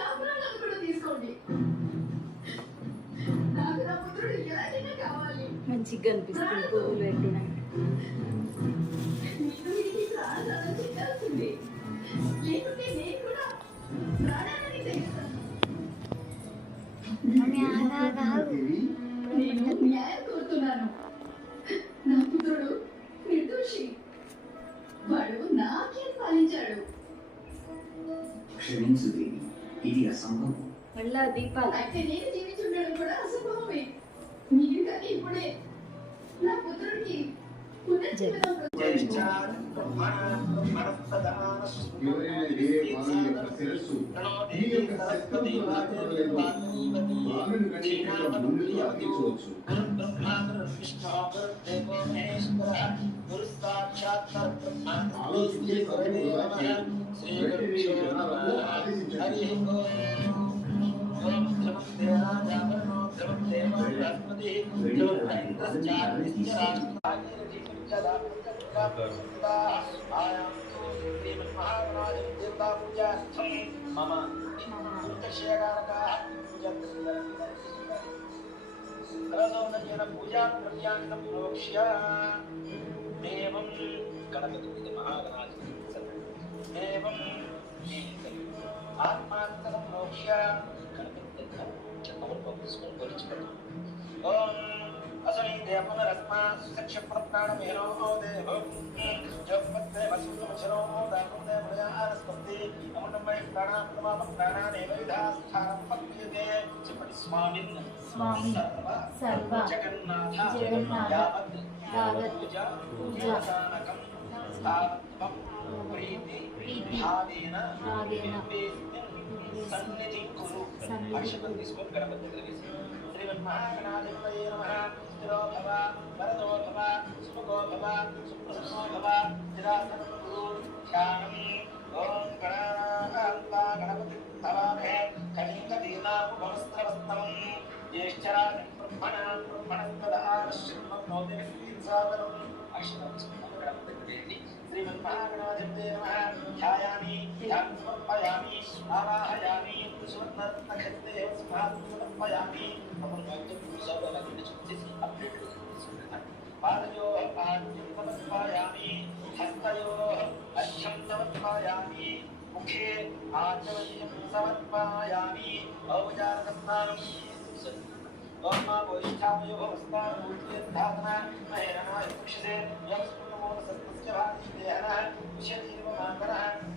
కాపురాలను కూడా తీసుకోండి. నాకు నా పుత్రుడు ఎలాగైనా కావాలి. మంచిగా అనిపిస్తుంది పువ్వులు పెట్టున్నాయి. మీరు వీరికి ప్రాణాలను చెందాల్సింది. లేకుంటే నేను కూడా ప్రాణాలని తెగిస్తాను. నేను న్యాయం కోరుతున్నాను. నా పుత్రుడు నిర్దోషి. వాడు నాకే పాలించాడు. క్షమించు దేవి, ఇది అసంభవం. మళ్ళా దీపాలు అయితే నేను జీవించుండడం కూడా అసంభవమే. మీరు కానీ ఇప్పుడే నా పుత్రుడికి పునర్జీవనం ఎవరైనా ఏ మానవ యొక్క శిరస్సు ఈ యొక్క శక్తితో రాజులను గణించడం ముందుకు అందించవచ్చు. ఆలోచించే సమయం వెంటనే జనాలకు ఆదేశించండి. పూజా ద్రవ్యాన్ని సంప్రోక్ష్య దేవం గణపతి మహాగణాధిపతి దేవం ఆత్మాంత సంప్రోక్ష్య గణపతి దగ్గర చెత్తను పంపించుకొని కొలిచిపెట్టు. ఓం అసలు దేవనరస్మా సక్ష ప్రాణమేనో దేవం జపత్తే వసుమచరో దాకుందే మయానస్పతి అమృతమయ ప్రాణాత్మమ ప్రాణానేవ విధాస్థానం పద్యతే చెప్పటి స్వామిన్ స్వామి సర్వ జగన్నాథ జగన్నాథ యావత్ పూజానకం స్థాపం ప్రీతి భావేన సన్నిధి కురు అక్షతం తీసుకొని గణపతి దగ్గర వేసి శ్రీమన్మహాగణాధిపతయే నమః స్థిరో భవ వరదో భవ సుముఖో భవ సుప్రసన్నో భవ స్థిరాసనం కురు ధ్యానం. ఓం గణానాన్వా గణపతి తవామహే కవిం కవీనాముపమస్త్రవస్తం జ్యేష్ఠరాజం బ్రహ్మణాం బ్రహ్మణస్పదాశ్చిన్మన్నోతి సాదరం అక్షతం గణపతి దగ్గర శ్రీమన్మహాగణాధిపతయే నమః ధ్యాయామి ధ్యానం సమర్పయామి ఆవాహయామి సువర్ణరత్నఖచ్చితే సింహాసనం సమర్పయామి. అప్పుడు భక్తులు పురుషాలను చూసి అప్డేట్ పాదయోః పాద్యం సమర్పయామి హస్తయోః అర్ఘ్యం సమర్పయామి ముఖే ఆచమనీయం సమర్పయామి ఔపచారిక స్నానం. ఓం మా వైష్ఠామయో భవస్తామూర్తిర్ధాతన మహేరణాయ పుక్షసే యం స్ఫుటమోద సత్యస్య భాతి దేహనః విశదీవ మాంగనః